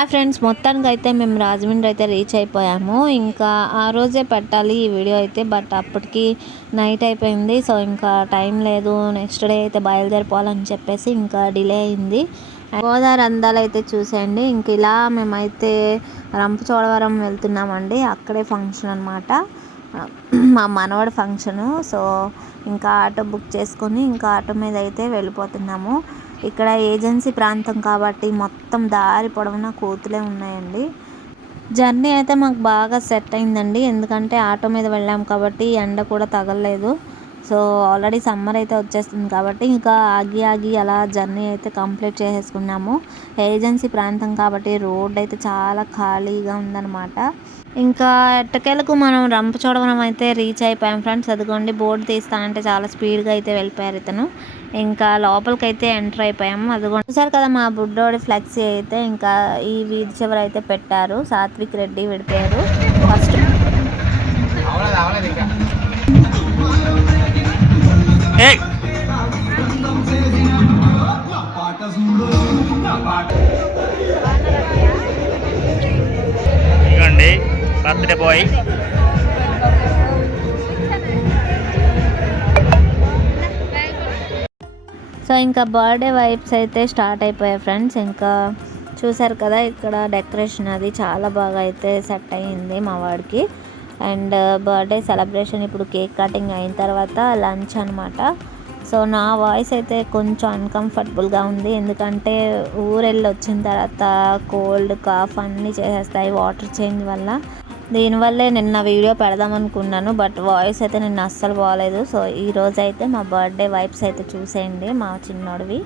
Hi friends మొత్తానికి అయితే మేము రాజమండ్రి అయితే రీచ్ అయిపోయాము. ఇంకా ఆ రోజే పెట్టాలి ఈ వీడియో అయితే బట్ అప్పటికి నైట్ అయిపోయింది సో ఇంకా టైం లేదు. నెక్స్ట్ డే అయితే బయలుదేరిపోవాలని చెప్పేసి ఇంకా డిలే అయింది. గోదావరి అందాలు అయితే చూసేయండి. ఇంక ఇలా మేమైతే రంపచోడవరం వెళ్తున్నామండి. అక్కడే ఫంక్షన్ అనమాట మా మనవడి ఫంక్షను సో ఇంకా ఆటో బుక్ చేసుకొని ఇంకా ఆటో మీద అయితే వెళ్ళిపోతున్నాము. ఇక్కడ ఏజెన్సీ ప్రాంతం కాబట్టి మొత్తం దారి పొడవునా కోతులే ఉన్నాయండి. జర్నీ అయితే మాకు బాగా సెట్ అయిందండి. ఎందుకంటే ఆటో మీద వెళ్ళాం కాబట్టి ఎండ కూడా తగలలేదు. సో ఆల్రెడీ సమ్మర్ అయితే వచ్చేస్తుంది కాబట్టి ఇంకా ఆగి ఆగి అలా జర్నీ అయితే కంప్లీట్ చేసేసుకున్నాము. ఏజెన్సీ ప్రాంతం కాబట్టి రోడ్ అయితే చాలా ఖాళీగా ఉందన్నమాట. ఇంకా ఎట్టకేలకు మనం రంపచోడవరం అయితే రీచ్ అయిపోయాం ఫ్రెండ్స్ అదిగోండి బోర్డు తీస్తానంటే చాలా స్పీడ్గా అయితే వెళ్ళిపోయారు ఇతను. ఇంకా లోపలికి అయితే ఎంటర్ అయిపోయాము. అదిగోండి చూసారు కదా మా బుడ్డోడి ఫ్లెక్సీ అయితే ఇంకా ఈ వీధి చివర అయితే పెట్టారు. సాత్విక్ రెడ్డి విడిపోయారు. ఫస్ట్ ఇదిగోండి బర్త్డే బాయ్ సో ఇంకా బర్త్డే వైబ్స్ అయితే స్టార్ట్ అయిపోయాయి ఫ్రెండ్స్ ఇంకా చూసారు కదా ఇక్కడ డెకరేషన్ అది చాలా బాగా అయితే సెట్ అయ్యింది మా వాడికి. అండ్ uh, బర్త్డే సెలబ్రేషన్ ఇప్పుడు కేక్ కటింగ్ అయిన తర్వాత లంచ్ అనమాట సో నా వాయిస్ అయితే కొంచెం అన్కంఫర్టబుల్గా ఉంది. ఎందుకంటే ఊరెళ్ళి వచ్చిన తర్వాత కోల్డ్ కాఫ్ అన్నీ చేసేస్తాయి వాటర్ చేంజ్ వల్ల. దీనివల్లే నిన్న వీడియో పెడదాం అనుకున్నాను బట్ వాయిస్ అయితే నిన్న అస్సలు బాగాలేదు సో ఈ రోజు అయితే మా బర్త్డే వైబ్స్ అయితే చూసేయండి మా చిన్నోడివి.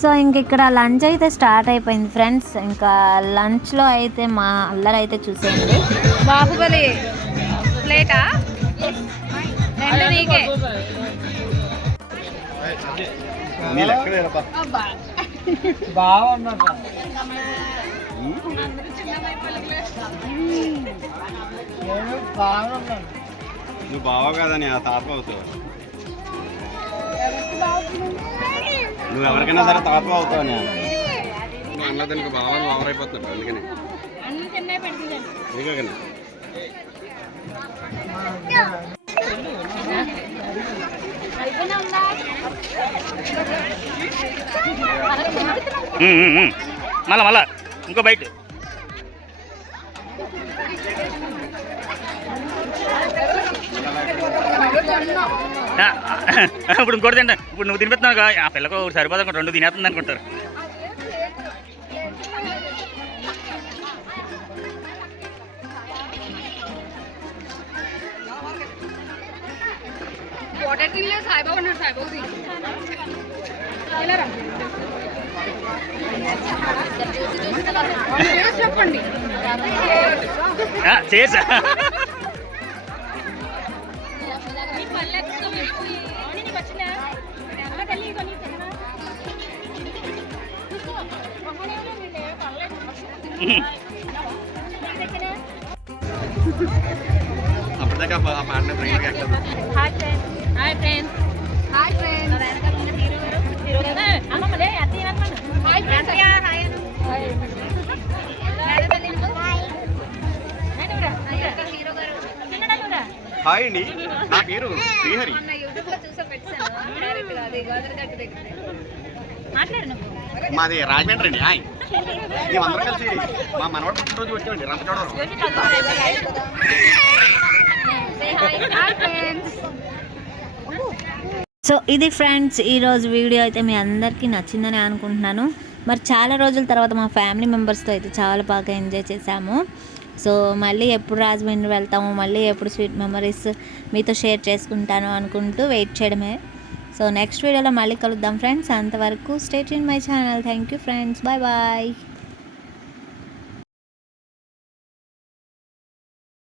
సో ఇంక ఇక్కడ లంచ్ అయితే స్టార్ట్ అయిపోయింది ఫ్రెండ్స్. ఇంకా లంచ్లో అయితే మా అల్లరి అయితే చూసేయండి బాహుబలి ప్లేటా? రెండు నీకే. నువ్వు బావ కదని ఆ తాత అవుతావు నువ్వు ఎవరికైనా సరే తాత అవుతావు నేను అన్న దానికి బావ ఓవర్ అయిపోతున్నాడు అందుకని. అందుకని. మళ్ళా మళ్ళా. ఇంకో బయట ఇప్పుడు ఇంకోటి తింటా ఇప్పుడు నువ్వు తినిపిస్తున్నావు ఆ పిల్లకు ఒకటి సరిపోదు అనుకుంటా రెండు తినేస్తుంది అనుకుంటారు వాటర్ తినలే సాయిబాబు ఉన్నాడు సాయిబాబు తిని వెళ్ళరా చెప్పండి ఆ, చేసా. అప్పటిదాకా ఆ పాటను ప్రేమగా hi friends hi friends hi friends hi అండి. నా పేరు శ్రీహరి. మాది రాజమండ్రి అండి. హాయ్. మేమందరం కలిసి మా మనవాడు పుట్టినరోజు వచ్చామండి రంపచోడవరం. సో ఇది ఫ్రెండ్స్ ఈరోజు వీడియో అయితే మీ అందరికీ నచ్చిందని అనుకుంటున్నాను. మరి చాలా రోజుల తర్వాత మా ఫ్యామిలీ మెంబర్స్తో అయితే చాలా బాగా ఎంజాయ్ చేశాము. సో మళ్ళీ ఎప్పుడు రాజమండ్రి వెళ్తాము మళ్ళీ ఎప్పుడు స్వీట్ మెమరీస్ మీతో షేర్ చేసుకుంటాను అనుకుంటూ వెయిట్ చేయడమే. సో నెక్స్ట్ వీడియోలో మళ్ళీ కలుద్దాం ఫ్రెండ్స్. అంతవరకు state in my channel. Thank you friends. Bye bye.